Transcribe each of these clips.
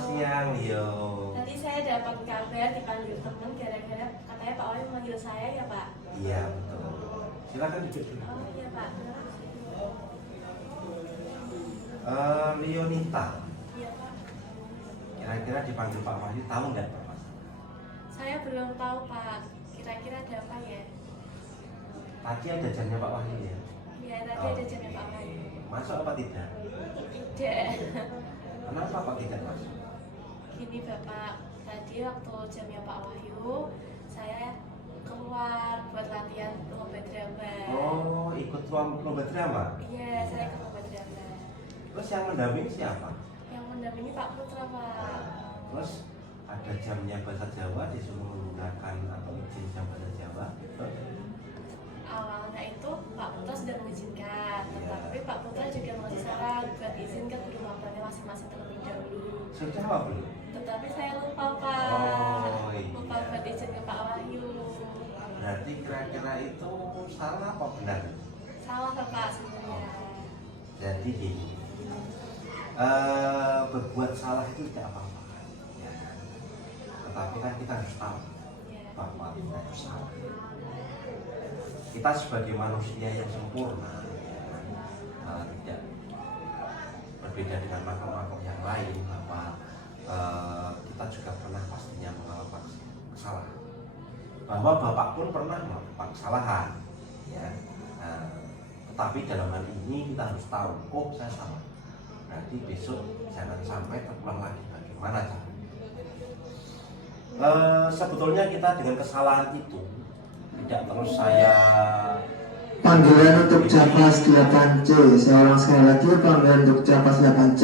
siang, Leo. Tadi saya dapat kabar dipanggil teman gara-gara katanya Pak Wahyu memanggil saya ya Pak. Iya betul. Silakan duduk dulu. Oh iya Pak. Leonita, Iya Pak. kira-kira dipanggil Pak Wahyu tahu nggak Pak? Saya belum tahu Pak. Kira-kira ada apa ya? Tadi ada jamnya Pak Wahyu ya? Iya tadi ada jamnya Pak Wahyu. Masuk apa tidak? Tidak. Kenapa Pak tidak masuk? Gini Bapak, tadi waktu jamnya Pak Wahyu saya keluar buat latihan lomba drama. Oh, ikut lomba drama? Iya, saya ke lomba drama. Terus yang mendampingi siapa? Yang mendampingi Pak Putra Pak. Terus ada jamnya bahasa Jawa disuruh menggunakan atau izin jam bahasa Jawa. Awalnya itu Pak Putra sudah mengizinkan, tetapi Pak Putra juga masih saran buat izin ke guru makranya masing-masing terlebih dahulu. Sudah apa belum? Tetapi saya lupa Pak, Oh, iya. lupa buat izin ke Pak Wahyu. Berarti kira-kira itu salah apa benar? Salah Pak sebenarnya. Jadi gini, berbuat salah itu tidak apa-apa, ya kan? Tetapi kan kita harus tahu Ya. bahwa kita itu salah. Kita sebagai manusia yang sempurna, ya kan? Tidak berbeda dengan makhluk-makhluk yang lain, bahwa kita juga pernah pastinya melakukan kesalahan. Bahwa Bapak pun pernah melakukan kesalahan, ya. Tetapi dalam hal ini kita harus tahu, oh saya salah. Berarti besok jangan sampai terulang lagi. Bagaimana caranya? Sebetulnya kita dengan kesalahan itu tidak terus saya Panggilan untuk Javas 8C. Saya ulang sekali lagi, panggilan untuk Javas 8C.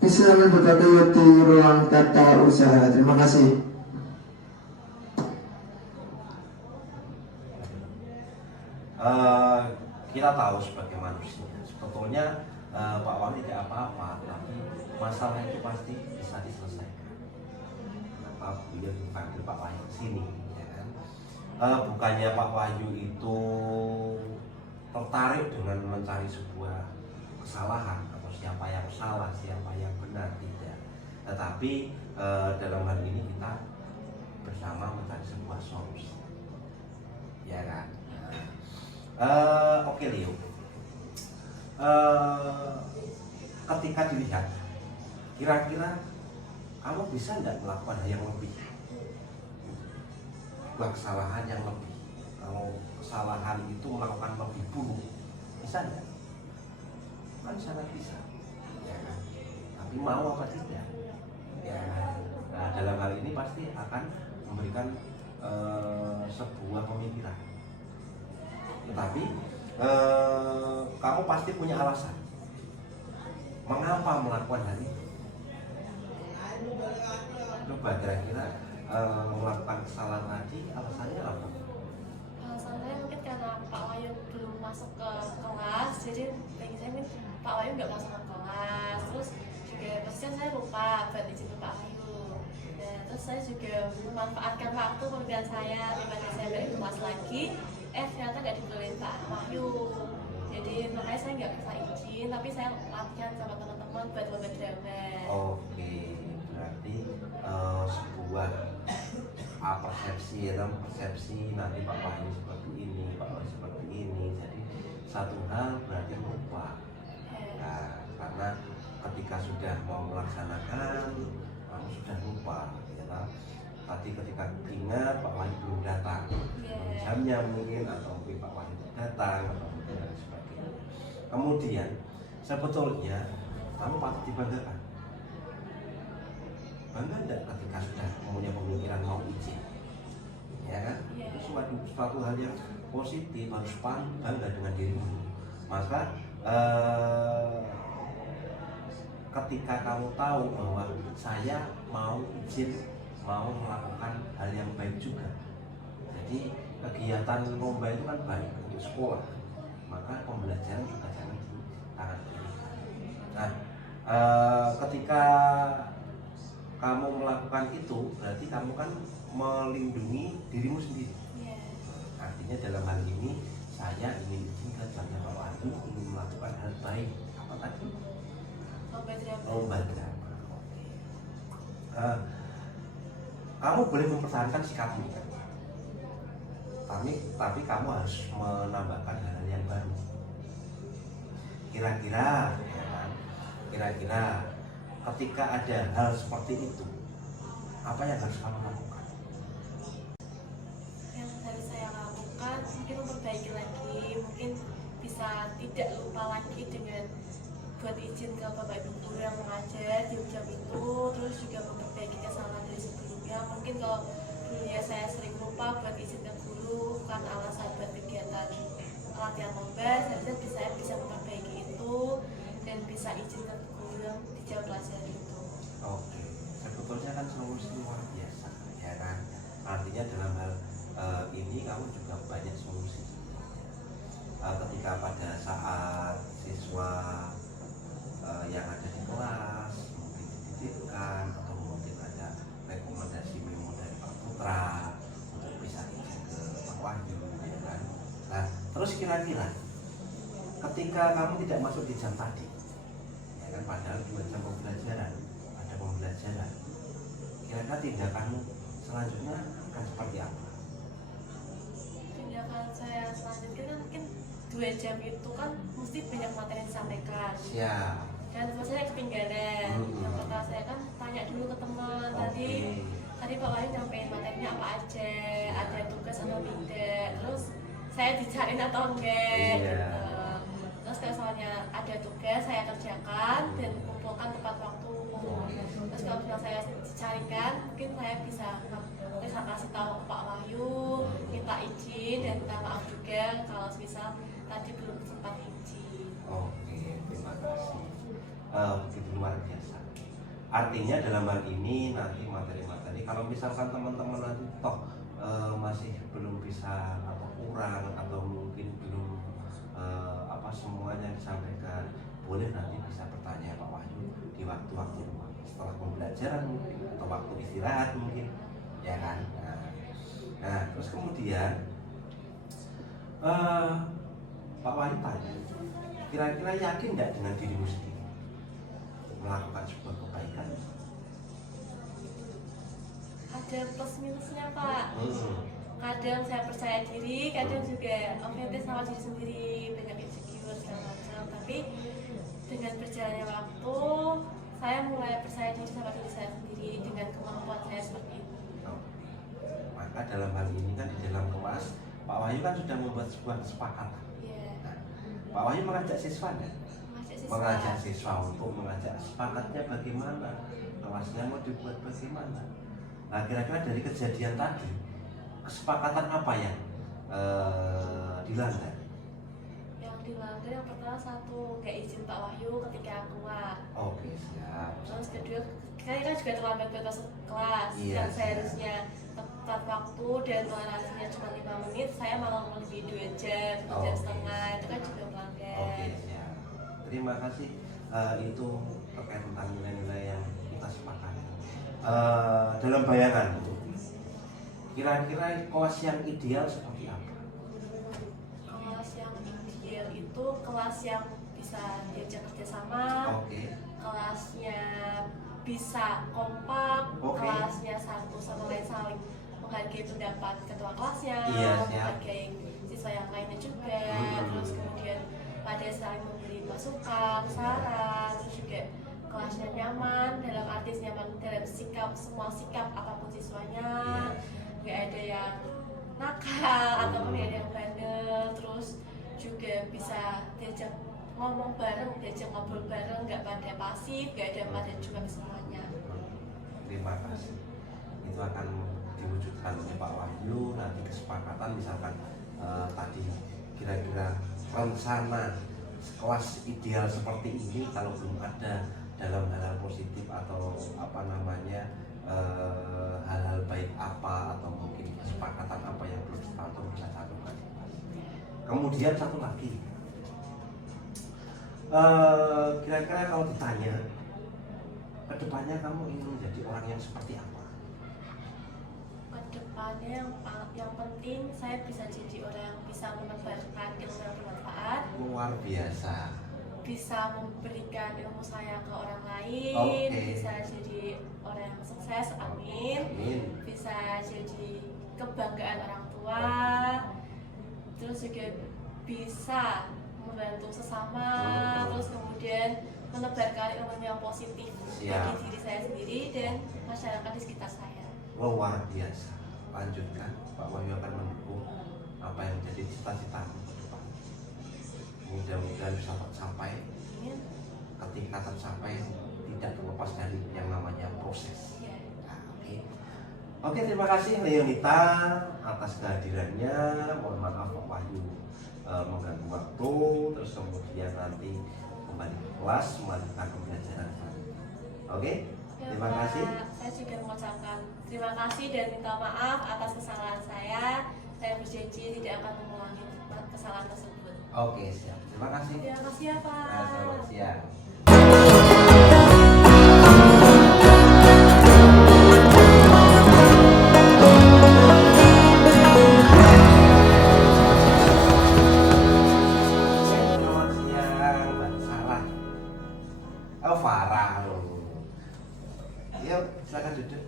Bisa mendekati di ruang tata usaha. Terima kasih. Kita tahu sebagai manusia sebetulnya Pak Wahyu tidak apa-apa, tapi masalah itu pasti bisa diselesaikan. Kenapa beliau dipanggil Pak Wahyu ke sini, ya kan? Bukannya Pak Wahyu itu tertarik dengan mencari sebuah kesalahan atau siapa yang salah, siapa yang benar, tidak. Tetapi dalam hal ini kita bersama mencari sebuah solusi, ya kan? Oke Leo, ketika dilihat, kira-kira kamu bisa nggak melakukan hal yang lebih, sebuah kesalahan yang lebih? Kalau kesalahan itu melakukan lebih buruk, bisa nggak? Kan sangat bisa, ya kan? Tapi mau apa tidak? Ya kan? Nah, dalam hal ini pasti akan memberikan sebuah pemikiran. Tetapi kamu pasti punya alasan mengapa melakukan hal itu. Coba kira-kira melakukan kesalahan tadi alasannya apa? Alasannya mungkin karena Pak Wahyu belum masuk ke kelas, jadi bagi saya mungkin Pak Wahyu nggak masuk ke kelas. Terus juga pastinya saya lupa buat izin ke Pak Wahyu. Nah, terus saya juga memanfaatkan waktu pekerjaan saya, dimana saya nggak ikut kelas lagi. Ternyata nggak dibolehin Pak Wahyu, jadi makanya saya nggak bisa izin, tapi saya latihan sama teman-teman buat lomba drama. Oke, berarti sebuah persepsi ya, persepsi nanti Pak Wahyu seperti ini, Pak Wahyu seperti ini. Jadi satu hal berarti lupa. Nah, karena ketika sudah mau melaksanakan, kamu sudah lupa, ya kan? Tadi ketika ingat Pak Wahyu belum datang, jamnya mungkin, atau mungkin Pak Wahyu datang, atau mungkin dan sebagainya. Kemudian sebetulnya kamu patut dibanggakan. Bangga tidak ketika sudah punya pemikiran mau izin, ya kan? Itu suatu hal yang positif, harus bangga dengan dirimu. Maka ketika kamu tahu bahwa saya mau izin, mau melakukan hal yang baik juga. Jadi kegiatan lomba itu kan baik untuk sekolah, maka pembelajaran juga jangan ditangan kiri. Nah, ketika kamu melakukan itu, berarti kamu kan melindungi dirimu sendiri. Artinya dalam hal ini saya ingin izin ke jamnya Pak Wahyu, ingin melakukan hal baik. Apa tadi? Lomba drama. Lomba drama. kamu boleh mempertahankan sikapmu kan? Tapi kamu harus menambahkan hal yang baru. Kira-kira, ya kan? Kira-kira ketika ada hal seperti itu, apa yang harus kamu lakukan? Yang harus saya lakukan mungkin memperbaiki lagi, mungkin bisa tidak lupa lagi dengan buat izin ke bapak ibu guru yang mengajar di jam itu, terus juga memperbaiki kesalahan dari sebelumnya. Mungkin kalau dulunya saya sering lupa buat izin ke guru bukan alasan buat kegiatan latihan lomba, seharusnya saya bisa memperbaiki itu dan bisa izin ke guru yang di jam pelajaran itu. Oke, sebetulnya kan solusi luar biasa, ya kan? Artinya dalam hal ini kamu juga banyak solusi. Ketika pada saat siswa yang ada di kelas mungkin dititipkan atau mungkin ada rekomendasi memo dari Pak Putra untuk bisa izin ke Pak Wahyu, ya kan? Nah, terus kira-kira ketika kamu tidak masuk di jam tadi, ya kan, padahal 2 jam pembelajaran, ada pembelajaran, kira-kira tindakanmu selanjutnya akan seperti apa? Tindakan saya selanjutnya kan mungkin 2 jam itu kan mesti banyak materi yang disampaikan. Siap. Dan terus saya ketinggalan. Yang pertama saya kan tanya dulu ke teman tadi Pak Wahyu nyampein materinya apa aja, ada tugas atau tidak, terus saya dicariin atau enggak gitu. Terus kalau misalnya ada tugas saya kerjakan dan kumpulkan tepat waktu. Terus kalau misalnya saya dicarikan, mungkin saya bisa kasih tahu ke Pak Wahyu, minta izin dan minta maaf juga kalau misal tadi belum sempat izin. Oke, terima kasih. Begitu luar biasa. Artinya dalam hal ini nanti materi-materi, kalau misalkan teman-teman nanti toh masih belum bisa atau kurang atau mungkin belum semuanya disampaikan, boleh nanti bisa bertanya Pak Wahyu di waktu-waktu luang setelah pembelajaran mungkin atau waktu istirahat mungkin, ya kan? Nah terus kemudian Pak Wahyu tanya, kira-kira yakin nggak dengan dirimu sendiri melakukan sebuah kebaikan? Ada plus minusnya Pak. Kadang saya percaya diri, kadang juga offensive sama diri sendiri, banyak insecure segala macam. Tapi dengan berjalannya waktu, saya mulai percaya diri sama diri saya sendiri dengan kemampuan saya seperti itu. Maka dalam hal ini kan di dalam kelas Pak Wahyu kan sudah membuat sebuah kesepakatan. Nah, Pak Wahyu mengajak siswa kan? Mengajak siswa untuk mengajak sepakatnya bagaimana, kelasnya mau dibuat bagaimana. Nah kira-kira dari kejadian tadi, kesepakatan apa yang dilanggar? Yang dilanggar yang pertama satu, nggak izin Pak Wahyu ketika keluar. Oke, siap. Terus kedua, saya juga terlambat batas kelas. Yang seharusnya tepat waktu dan toleransinya cuma 5 menit, saya malah melebihi 2 jam, 2 jam setengah, itu kan juga melanggar. Oke, siap. Terima kasih. Itu terkait tentang nilai-nilai yang kita sepakati. Dalam bayanganmu, kira-kira kelas yang ideal seperti apa? Kelas yang ideal itu kelas yang bisa diajak kerjasama, kelasnya bisa kompak, kelasnya satu sama lain saling menghargai pendapat ketua kelasnya, menghargai siswa yang lainnya juga, terus kemudian pada saling memberi masukan, saran, terus juga kelasnya nyaman, dalam arti nyaman dalam sikap, semua sikap apapun siswanya, nggak ada yang nakal ataupun nggak ada yang bandel, terus juga bisa diajak ngomong bareng, diajak ngobrol bareng, nggak pada pasif, nggak ada pada cuek semuanya. Terima kasih. Itu akan diwujudkan oleh Pak Wahyu nanti kesepakatan, misalkan tadi kira-kira rencana kelas ideal seperti ini kalau belum ada dalam hal-hal positif atau hal-hal baik apa atau mungkin kesepakatan apa yang belum diatur bisa satukan. Kemudian satu lagi, kira-kira kalau ditanya kedepannya kamu ingin menjadi orang yang seperti apa? Kedepannya yang penting saya bisa jadi orang yang bisa menebarkan ilmu yang bermanfaat. Luar biasa. bisa memberikan ilmu saya ke orang lain, Oke. bisa jadi orang yang sukses, amin. Amin. Bisa jadi kebanggaan orang tua, terus juga bisa membantu sesama, terus kemudian menebarkan ilmu yang positif Siap. bagi diri saya sendiri dan masyarakat di sekitar saya. Luar biasa. Lanjutkan, Pak Wahyu akan mendukung apa yang menjadi cita-citamu ke depan. Mudah-mudahan bisa tercapai. Amin. Ketika tercapai tidak terlepas dari yang namanya proses. Ya. Nah, oke, terima kasih Leonita atas kehadirannya. Mohon maaf Pak Wahyu mengganggu waktu, terus kemudian nanti kembali ke kelas melanjutkan pembelajaran kami. Oke, Ya, terima Pak. kasih. Saya juga mengucapkan terima kasih dan minta maaf atas kesalahan saya. Saya berjanji tidak akan mengulangi kesalahan tersebut. Oke, siap. Terima kasih. Terima kasih ya Pak. Nah, selamat siang. Selamat siang, Mbak Sarah. Oh, Farah loh. Yuk, silakan duduk.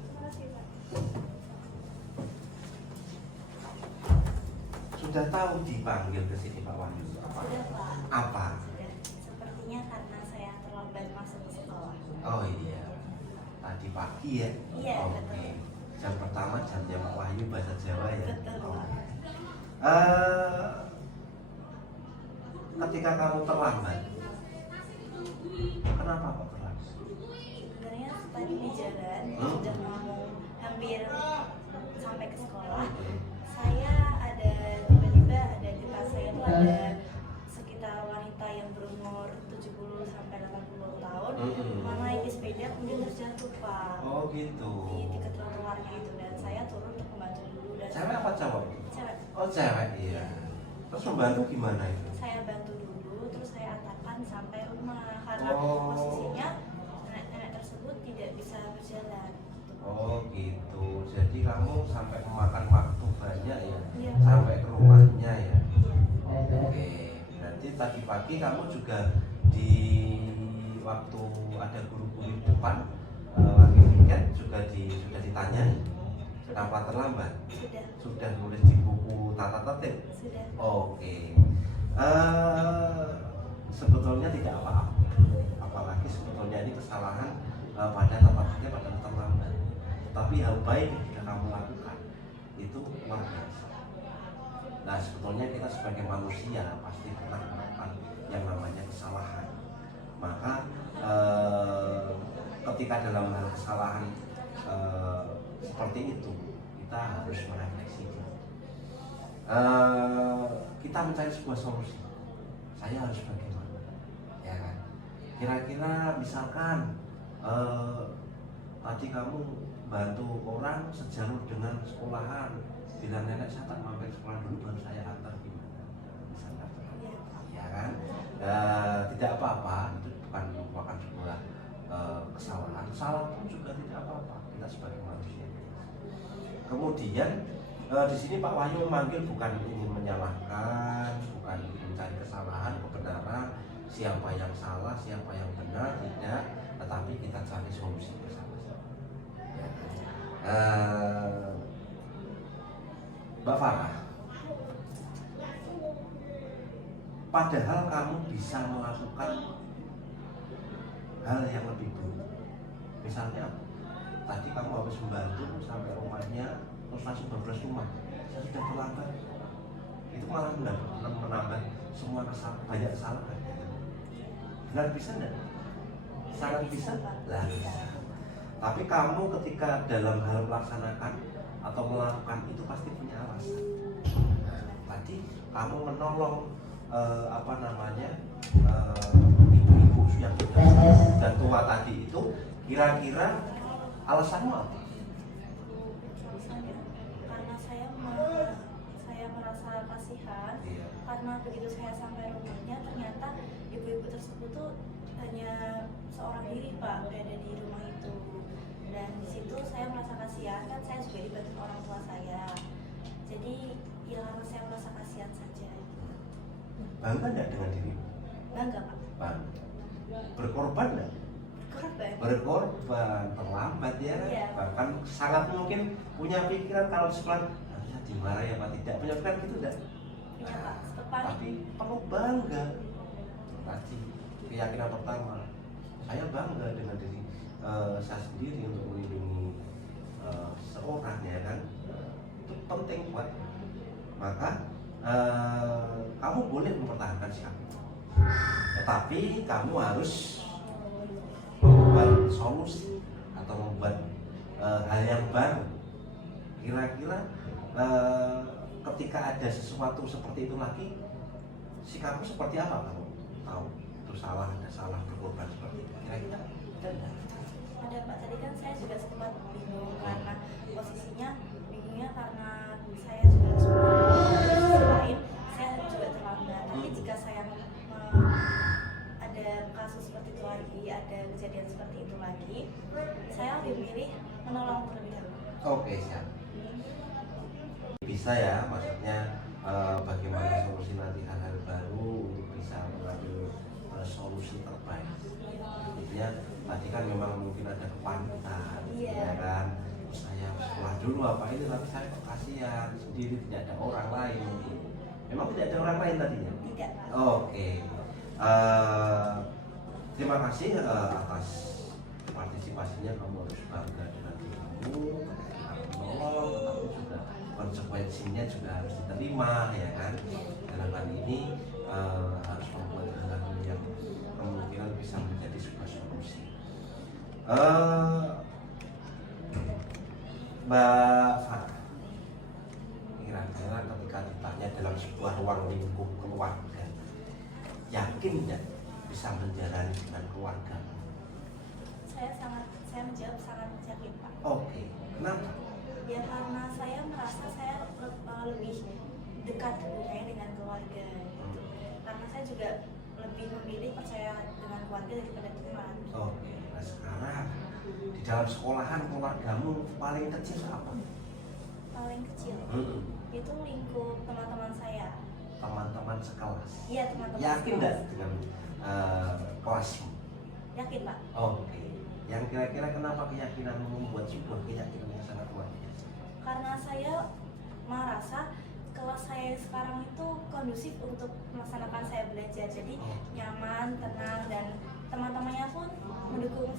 Sudah tahu dipanggil ke sini Pak Wahyu? Sudah Pak. Apa? Sudah. Sepertinya karena saya terlambat masuk ke sekolah. Oh iya, tadi pagi ya? Iya, Oke. betul. Jam pertama jamnya Pak Wahyu bahasa Jawa ya? Betul, Pak. Ketika kamu terlambat, kenapa kok terlambat? Sebenarnya tadi di jalan sudah mau hampir sampai ke sekolah. Saya tiba-tiba ada di tas saya itu ada sekitar wanita yang berumur 70 sampai 80 tahun menaiki sepeda kemudian terjatuh Pak. Oh gitu. Di dekat trotoarnya itu dan saya turun untuk membantu dulu dan Cewek apa cowok? cewek. Oh cewek, iya. Terus membantu gimana itu? Saya bantu dulu terus saya antarkan sampai rumah karena Oh. posisinya nenek-nenek tersebut tidak bisa berjalan. Oh gitu. Jadi kamu sampai memakan waktu banyak ya? Iya. Sampai ke rumahnya ya? Iya. Oke. Berarti tadi pagi kamu juga di waktu ada guru-guru di depan lagi weekend sudah ditanyai kenapa terlambat? Sudah, Sudah nulis di buku tata tertib? sudah. Oke. Sebetulnya tidak apa-apa. Apalagi sebetulnya ini kesalahan pada tata tertib pada terlambat. Tapi hal baik yang jika kamu lakukan itu luar biasa. Nah sebetulnya kita sebagai manusia pasti pernah melakukan yang namanya kesalahan. Maka ketika dalam hal kesalahan seperti itu kita harus merefleksi. Kita mencari sebuah solusi. Saya harus bagaimana? Ya kan? Kira-kira misalkan tadi kamu bantu orang sejalur dengan sekolahan, bilang nenek saya tak mampir sekolah dulu baru saya antar gimana? Misalkan, ya kan? Tidak apa-apa, itu bukan merupakan sebuah kesalahan. Kesalahan pun juga tidak apa-apa. Kita sebagai manusia. Kemudian di sini Pak Wahyu memanggil bukan ingin menyalahkan, bukan ingin mencari kesalahan, kebenaran, siapa yang salah, siapa yang benar, tidak, tetapi kita cari solusi bersama-sama. Mbak Farah, padahal kamu bisa melakukan hal yang lebih buruk. Misalnya, tadi kamu habis membantu sampai rumahnya, terus langsung berbes rumah. Saya sudah terlambat. Itu malah menambah semua banyak kesalahan. Benar bisa enggak? Sangat bisa? Lah bisa. Tapi kamu ketika dalam hal melaksanakan atau melakukan itu pasti punya alasan. Tadi kamu menolong ibu-ibu yang sudah tua tadi itu, kira-kira alasanmu apa? Karena saya merasa kasihan. Iya. Karena begitu saya sampai rumahnya ternyata ibu-ibu tersebut tuh hanya seorang diri Pak berada di rumah itu. Dan di situ saya merasa kasihan kan saya juga dibantu orang tua saya. Jadi ya karena saya merasa kasihan saja. Bangga nggak dengan dirimu? Bangga Pak. Berkorban nggak? Berkorban, terlambat ya. Iya. Bahkan sangat mungkin punya pikiran kalau sekolah harusnya dimarahi apa tidak, punya pikiran gitu enggak? Punya Pak, setepan. Tapi perlu bangga. Tadi keyakinan pertama, saya bangga dengan diri saya sendiri untuk melindungi seorang, ya kan, itu penting buat. Maka kamu boleh mempertahankan sikap itu, tetapi kamu harus membuat solusi atau membuat hal yang baru. Kira-kira ketika ada sesuatu seperti itu lagi, sikapmu seperti apa? Kamu tahu itu salah, ada salah, berkorban seperti itu, kira-kira Ada Pak, tadi kan saya juga sempat bingung karena posisinya bingungnya karena saya juga harus lain, saya juga terlambat. Tapi jika saya ada kasus seperti itu lagi, ada kejadian seperti itu lagi, saya lebih memilih menolong terlebih dahulu. Oke, siap. Bisa ya, maksudnya bagaimana solusi nanti hal-hal baru untuk bisa mengambil solusi terbaik. Intinya tadi kan memang mungkin ada kepanikan, ya kan. Terus saya sekolah dulu apa ini, tapi saya kok kasihan sendiri, tidak ada orang lain. Memang tidak ada orang lain tadinya. Tidak Pak. Oke. Terima kasih atas partisipasinya. Kamu harus bangga dengan dirimu, menolong, tetapi juga konsekuensinya juga harus diterima, ya kan. Dalam hal ini harus membuat hal-hal yang kemungkinan bisa menjadi sebuah solusi. Mbak Farah, kira-kira ketika ditanya dalam sebuah ruang lingkup keluarga, yakin tidak bisa menjalani dengan keluarga? Saya menjawab sangat yakin Pak. Oke, kenapa? Ya karena saya merasa saya lebih dekat hubungannya dengan keluarga gitu. Karena saya juga lebih memilih percaya dengan keluarga daripada teman. Oke, nah sekarang di dalam sekolahan keluargamu paling kecil apa? Paling kecil itu lingkup teman-teman saya. Teman-teman sekelas. Iya, teman-teman. Yakin sekelas. tidak dengan kelasmu? Yakin Pak. Oke. Yang kira-kira kenapa keyakinanmu membuat sebuah keyakinan yang sangat luar biasa? Karena saya merasa kelas saya sekarang itu kondusif untuk melaksanakan saya belajar, jadi nyaman, tenang, dan teman-temannya pun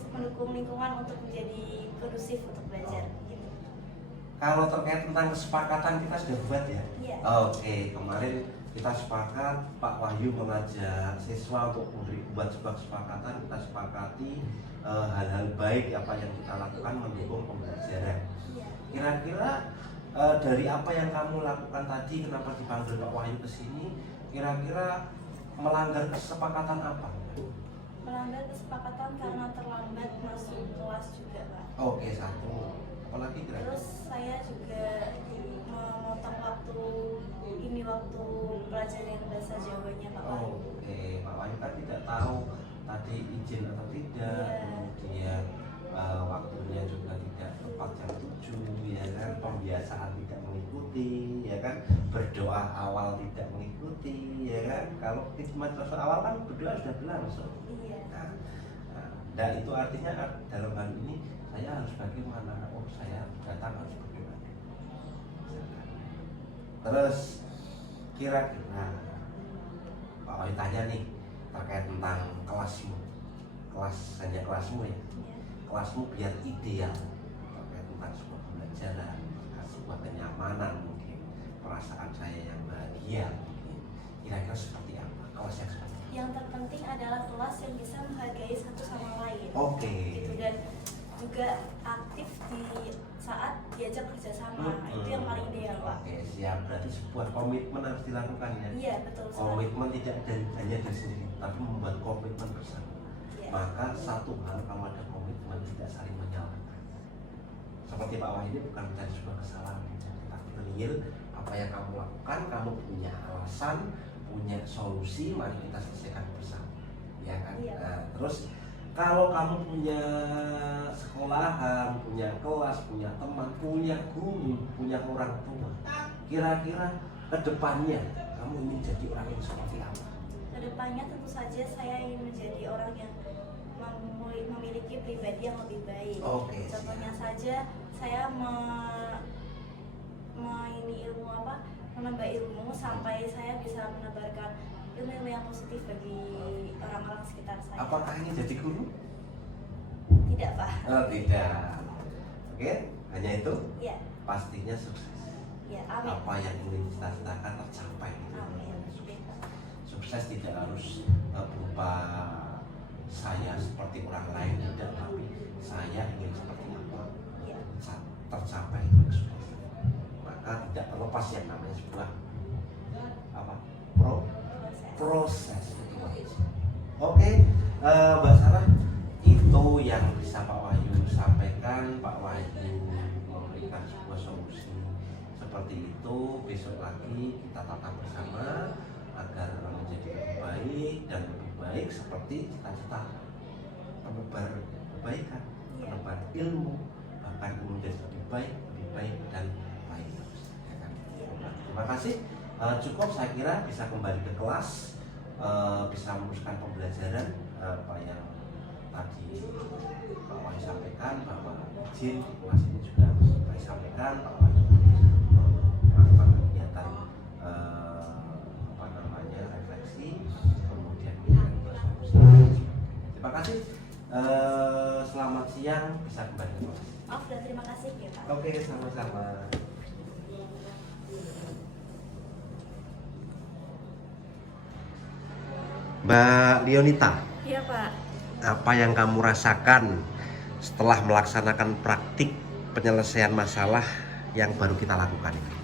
mendukung lingkungan untuk menjadi kondusif untuk belajar gitu. Kalau terkait tentang kesepakatan kita sudah buat ya? Iya. Oke, kemarin kita sepakat, Pak Wahyu mengajak siswa untuk membuat sebuah kesepakatan. Kita sepakati hal-hal baik apa yang kita lakukan mendukung pembelajaran. Iya. Kira-kira dari apa yang kamu lakukan tadi, kenapa dipanggil Pak Wahyu ke sini? Kira-kira melanggar kesepakatan apa? Melanggar kesepakatan karena terlambat masuk kelas juga Pak. Oke, satu. Apalagi kira-kira? Terus saya juga memotong waktu pelajaran bahasa Jawanya Pak Wahyu. Oke, Pak Wahyu kan tidak tahu tadi izin atau tidak, kemudian waktunya juga tidak tepat jam 7, ya kan, pembiasaan tidak mengikuti, ya kan, berdoa awal tidak mengikuti, ya kan. Kalau khidmat rasul awal kan berdoa sudah berlangsung. Iya. Nah, itu artinya dalam hal ini saya harus bagaimana? Oh, saya datang harus bagaimana? Terus kira-kira Pak Wahyu tanya nih terkait tentang kelasmu, hanya kelasmu ya, kelasmu biar ideal terkait tentang sebuah pembelajaran, sebuah kenyamanan mungkin, perasaan saya yang bahagia mungkin. Kira-kira seperti apa kelas yang seperti apa? Yang terpenting adalah kelas yang bisa menghargai satu sama lain. Oke. Gitu, dan juga aktif di saat diajak kerjasama. Itu yang paling ideal Pak. Oke, siap. Berarti sebuah komitmen harus dilakukan ya. Iya betul sekali. Komitmen tidak hanya dari sendiri, tapi membuat komitmen bersama. Iya. Maka satu hal, kalau ada komitmen tidak saling menyalahkan. Seperti Pak Wahyu ini bukan mencari sebuah kesalahan, tapi real apa yang kamu lakukan, kamu punya alasan, punya solusi, mari kita selesaikan bersama, ya kan? Iya. Nah, terus kalau kamu punya sekolahan, punya kelas, punya teman, punya guru, punya orang tua, kira-kira kedepannya kamu ingin jadi orang yang seperti apa? kedepannya tentu saja saya ingin menjadi orang yang memiliki pribadi yang lebih baik. Oke, Contohnya saja saya menambah ilmu sampai saya bisa menebarkan ilmu yang positif bagi orang-orang sekitar saya. Apakah ini jadi guru? Tidak, Pak. Oh, tidak. Oke, hanya itu. Ya, Pastinya sukses. ya, amin. Apa yang ingin cita-citakan tercapai. Amin. Sukses tidak harus berupa saya seperti orang lain, tidak, tapi saya ingin seperti apa Ya, tercapai sukses. Maka tidak terlepas yang namanya sebuah apa proses. Oke, Mbak Sarah, itu yang bisa Pak Wahyu sampaikan. Pak Wahyu memberikan sebuah solusi seperti itu. Besok lagi kita tatap bersama agar menjadi lebih baik dan lebih baik seperti cita-cita penebar kebaikan, penebar ilmu, bahkan menjadi lebih baik dan baik terus. Ya kan? Nah, terima kasih. Cukup, saya kira bisa kembali ke kelas, bisa meneruskan pembelajaran apa yang tadi Pak Wahyu sampaikan, bahwa izin di kelas ini juga saya sampaikan Pak Wahyu melakukan kegiatan refleksi, kemudian solusi. Terima kasih. Selamat siang, bisa kembali ke kelas. maaf dan terima kasih ya, Pak. Oke, sama-sama. Mbak Leonita, Iya Pak. apa yang kamu rasakan setelah melaksanakan praktik penyelesaian masalah yang baru kita lakukan ini?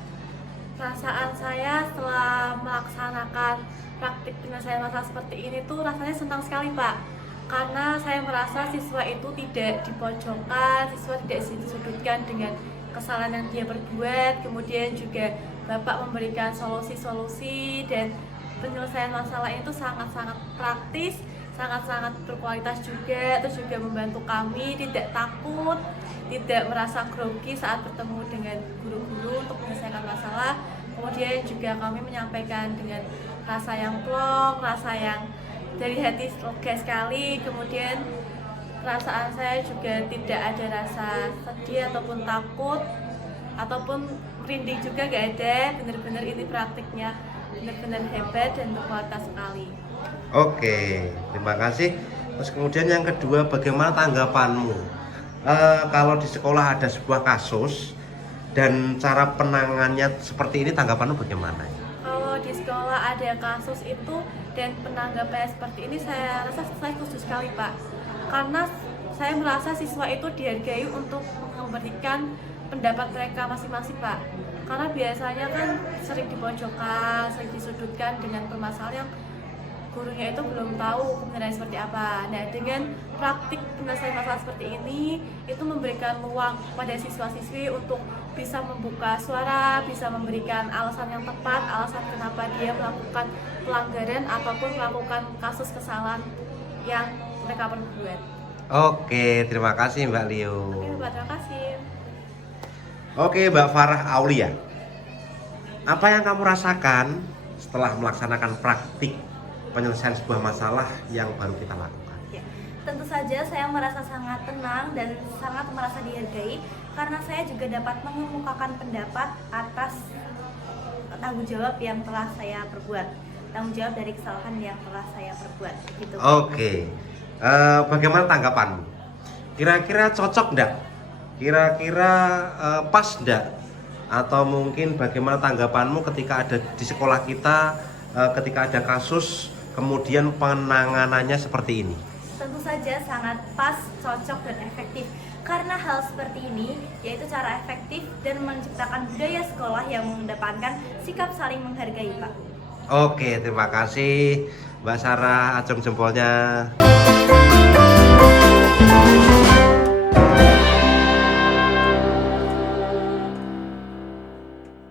Perasaan saya setelah melaksanakan praktik penyelesaian masalah seperti ini tuh rasanya senang sekali Pak. Karena saya merasa siswa itu tidak dipojokkan, siswa tidak disudutkan dengan kesalahan yang dia perbuat. Kemudian juga Bapak memberikan solusi-solusi, dan penyelesaian masalah itu sangat-sangat praktis, sangat-sangat berkualitas juga. Terus juga membantu kami tidak takut, tidak merasa grogi saat bertemu dengan guru-guru untuk menyelesaikan masalah. Kemudian juga kami menyampaikan dengan rasa yang plong, rasa yang dari hati lega sekali. Kemudian perasaan saya juga tidak ada rasa sedih ataupun takut ataupun merinding juga, gak ada. Benar-benar ini praktiknya benar-benar hebat dan berkualitas sekali. Oke, terima kasih. Terus kemudian yang kedua, bagaimana tanggapanmu? Kalau di sekolah ada sebuah kasus dan cara penanganannya seperti ini, tanggapanmu bagaimana? Kalau di sekolah ada kasus itu dan penanggapannya seperti ini, saya rasa saya setuju sekali Pak. Karena saya merasa siswa itu dihargai untuk memberikan pendapat mereka masing-masing Pak. Karena biasanya kan sering dipojokkan, sering disudutkan dengan permasalahan yang gurunya itu belum tahu kebenarannya seperti apa. Nah, dengan praktik penyelesaian masalah seperti ini, itu memberikan ruang pada siswa-siswi untuk bisa membuka suara, bisa memberikan alasan yang tepat, alasan kenapa dia melakukan pelanggaran ataupun melakukan kasus kesalahan yang mereka perbuat. Oke, terima kasih Mbak Leo. Oke Mbak, terima kasih. Oke, Mbak Farah Aulia, apa yang kamu rasakan setelah melaksanakan praktik penyelesaian sebuah masalah yang baru kita lakukan? Ya, tentu saja saya merasa sangat tenang dan sangat merasa dihargai karena saya juga dapat mengemukakan pendapat atas tanggung jawab yang telah saya perbuat, tanggung jawab dari kesalahan yang telah saya perbuat. Gitu. Oke, bagaimana tanggapanmu? Kira-kira cocok enggak? Kira-kira pas enggak? Atau mungkin bagaimana tanggapanmu ketika ada di sekolah kita, ketika ada kasus, kemudian penanganannya seperti ini? Tentu saja sangat pas, cocok, dan efektif. Karena hal seperti ini yaitu cara efektif dan menciptakan budaya sekolah yang mengedepankan sikap saling menghargai, Pak. Oke, terima kasih Mbak Sarah, acung jempolnya.